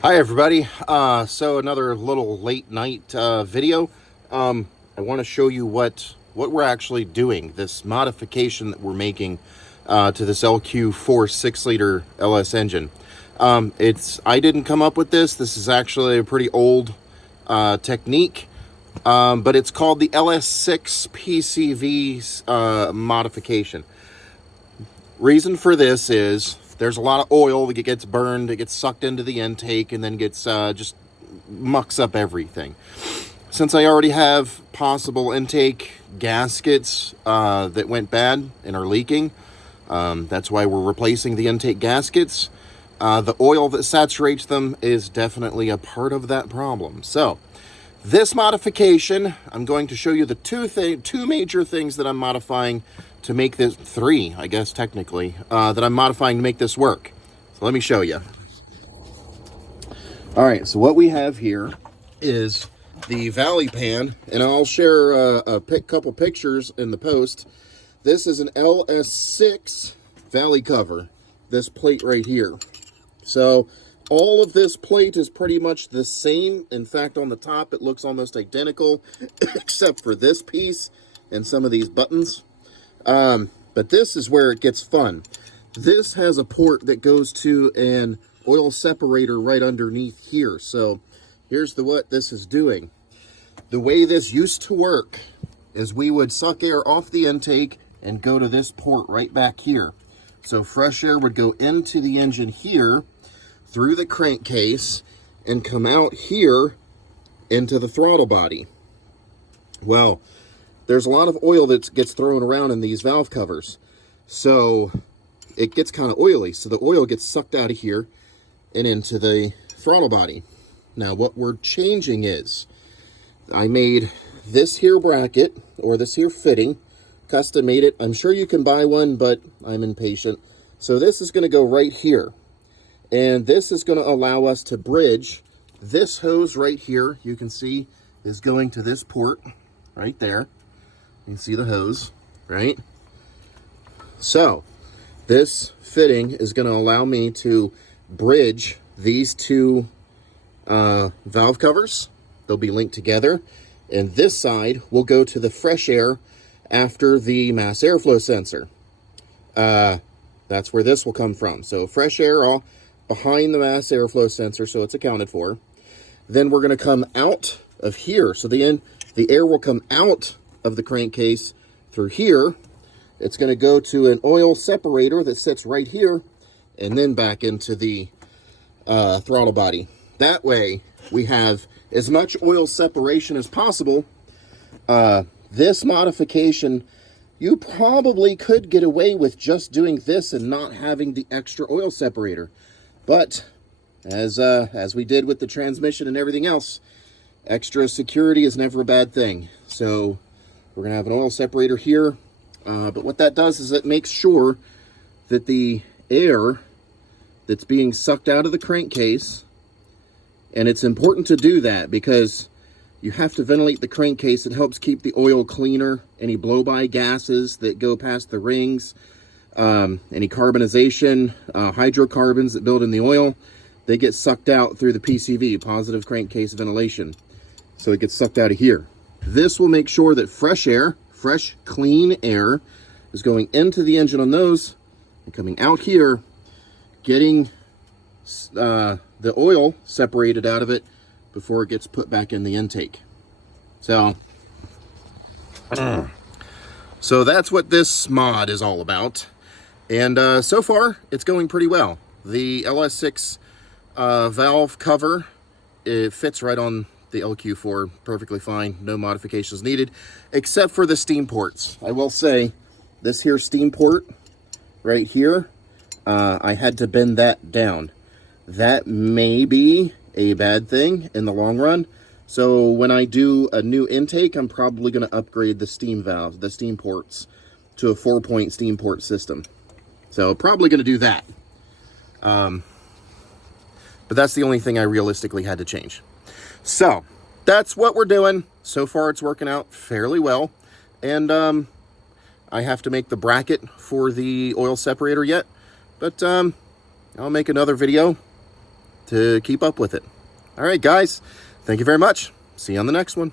Hi everybody. So another little late night video. I want to show you what we're actually doing. This modification that we're making to this LQ4 6-liter LS engine. I didn't come up with this. This is actually a pretty old technique, but it's called the Ls6 PCV modification. Reason for this is there's a lot of oil that gets burned, it gets sucked into the intake, and then gets just mucks up everything. Since I already have possible intake gaskets that went bad and are leaking, that's why we're replacing the intake gaskets. The oil that saturates them is definitely a part of that problem. So this modification, I'm going to show you the two major things that I'm modifying to make this, three, I guess, technically, that I'm modifying to make this work. So let me show you. All right, so what we have here is the valley pan, and I'll share a couple pictures in the post. This is an Ls6 valley cover, this plate right here. So all of this plate is pretty much the same. In fact, on the top, it looks almost identical, except for this piece and some of these buttons. But this is where it gets fun. This has a port that goes to an oil separator right underneath here. So here's what this is doing. The way this used to work is we would suck air off the intake and go to this port right back here. So fresh air would go into the engine here through the crankcase and come out here into the throttle body. Well, there's a lot of oil that gets thrown around in these valve covers, so it gets kind of oily. So the oil gets sucked out of here and into the throttle body. Now what we're changing is, I made this here bracket, or this here fitting, custom made it. I'm sure you can buy one, but I'm impatient. So this is going to go right here, and this is going to allow us to bridge this hose right here. You can see is going to this port right there. You can see the hose, right? So this fitting is going to allow me to bridge these two valve covers. They'll be linked together, and this side will go to the fresh air after the mass airflow sensor. That's where this will come from. So fresh air all behind the mass airflow sensor, so it's accounted for. Then we're going to come out of here. So the air will come out of the crankcase through here. It's going to go to an oil separator that sits right here, and then back into the throttle body. That way we have as much oil separation as possible. This modification, you probably could get away with just doing this and not having the extra oil separator. But as we did with the transmission and everything else, extra security is never a bad thing. So we're going to have an oil separator here. But what that does is it makes sure that the air that's being sucked out of the crankcase, and it's important to do that because you have to ventilate the crankcase. It helps keep the oil cleaner. Any blow-by gases that go past the rings, any carbonization, hydrocarbons that build in the oil, they get sucked out through the PCV, positive crankcase ventilation. So it gets sucked out of here. This will make sure that fresh air, fresh, clean air is going into the engine on those and coming out here, getting the oil separated out of it before it gets put back in the intake. So that's what this mod is all about. And so far, it's going pretty well. The LS6 valve cover, it fits right on the LQ4 perfectly fine. No modifications needed, except for the steam ports. I will say, this here steam port right here, I had to bend that down. That may be a bad thing in the long run. So when I do a new intake, I'm probably going to upgrade the steam valves, the steam ports, to a 4-point steam port system. So probably going to do that. But that's the only thing I realistically had to change. So that's what we're doing. So far it's working out fairly well. And I have to make the bracket for the oil separator yet. But I'll make another video to keep up with it. All right, guys, thank you very much. See you on the next one.